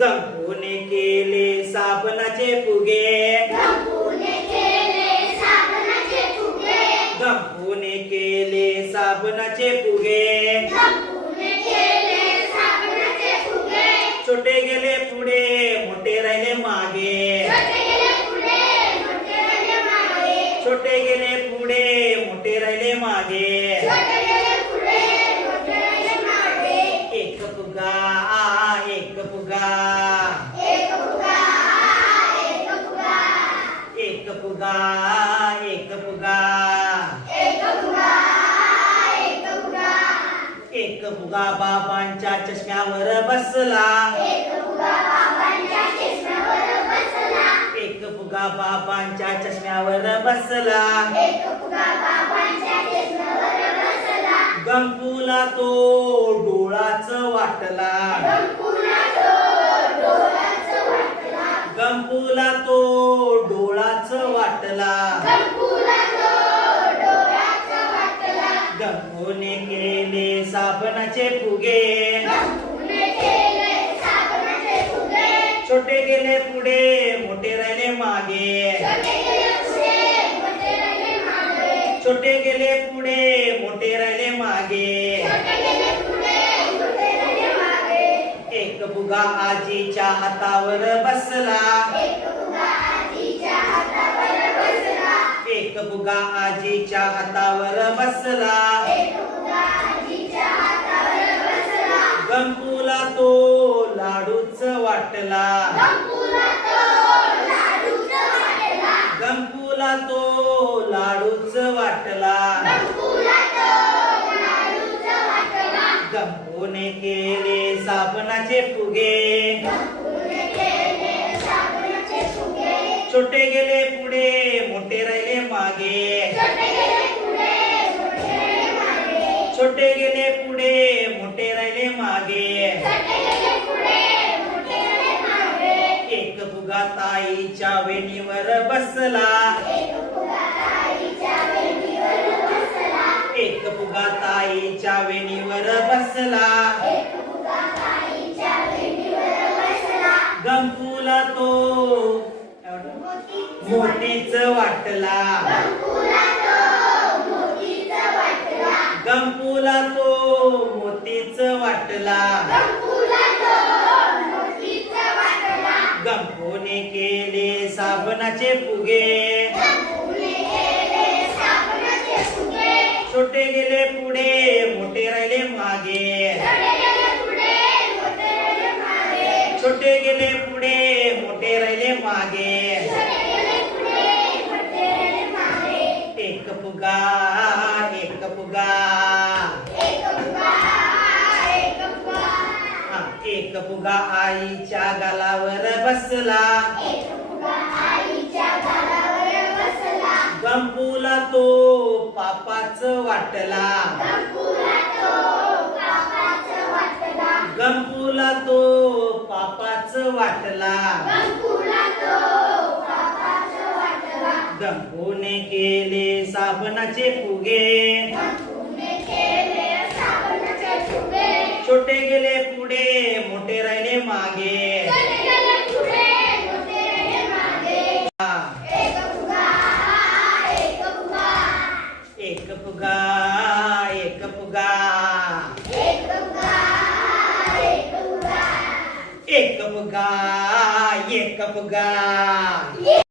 गंपूने केले साबणाचे फुगे, गंपूने केले साबणाचे फुगे, गंपूने केले साबणाचे फुगे, गंपूने केले साबणाचे फुगे, छोटे गेले पुढे मोठे राहिले मागे, छोटे गेले पुढे मोठे राहिले मागे, छोटे गेले पुढे मोठे राहिले मागे, छोटे गेले पुढे मोठे राहिले मागे, एक फुगा एक फुगा, एक फुगा एक फुगा, एक फुगा एक फुगा, एक फुगा एक फुगा, एक फुगा बाबांच्या चष्म्यावर बसला, एक फुगा बाबांच्या चष्म्यावर बसला, एक फुगा बाबांच्या चष्म्यावर बसला, एक फुगा बाबांच्या चष्म्यावर बसला, गंपूला तो डोळाच वाटला, गंपूला तो डोळाच वाटला, गंपूला तो डोळाच वाटला, गंपूला तो डोळाच वाटला, गंपूने केले साबणाचे फुगे, गंपूने केले साबणाचे फुगे, छोटे गेले पुढे मोठे राहिले मागे, छोटे गेले पुढे मोठे राहिले मागे, छोटे गेले पुढे मोठे राहिले मागे, छोटे गेले पुढे मोठे राहिले मागे, एक फुगा आजीच्या हातावर बसला, एक फुगा आजीच्या हातावर बसला, एक फुगा आजीच्या हातावर बसला, एक फुगा आजीच्या हातावर बसला, गंपूला तो लाडूच वाटला, गंपूला तो लाडूच वाटला, गंपूला तो लाडूच वाटला, गंपूला तो लाडूच वाटला, गंपूने केले साबणाचे फुगे, गंपूने केले साबणाचे फुगे, छोटे गेले पुढे मोठे राहिले मागे, छोटे गेले पुढे मोठे राहिले मागे, छोटे गेले पुढे मोठे राहिले मागे, छोटे गेले पुढे मोठे राहिले मागे, एक फुगा ताईच्या वेणीवर बसला, एक फुगा आईच्या वेणीवर बसला, एक फुगा ताईच्या वेणीवर बसला, एक फुगा आईच्या वेणीवर बसला, गंपूला तो मोतीच वाटला, गंपूला तो मोतीच वाटला, गंपूला तो मोतीच वाटला, गंपूला तो मोतीच वाटला, गंपूने केले साबणाचे फुगे, गंपूने केले साबणाचे फुगे, छोटे गेले पुढे मोठे राहिले मागे, छोटे गेले पुढे मोठे राहिले मागे, छोटे गेले पुढे मोठे राहिले मागे, छोटे गेले पुढे मोठे राहिले मागे, एक फुगा एक फुगा, एक फुगा एक फुगा, हा, एक फुगा आईच्या गालावर बसला, एक फुगा आईच्या गालावर बसला, गंपूला तो पापाच वाटला, गंपूला तो पापाच वाटला, गंपूला तो पापाच वाटला, गंपूला तो पापाच वाटला, गंपूने केले साबणाचे फुगे, गंपूने केले साबणाचे फुगे, छोटे गेले पुढे मोठे राहिले मागे, छोटे गेले पुढे मोठे राहिले मागे, हा, एक फुगा एक फुगा, एक फुगा एक फुगा, एक फुगा एक फुगा, एक फुगा एक फुगा.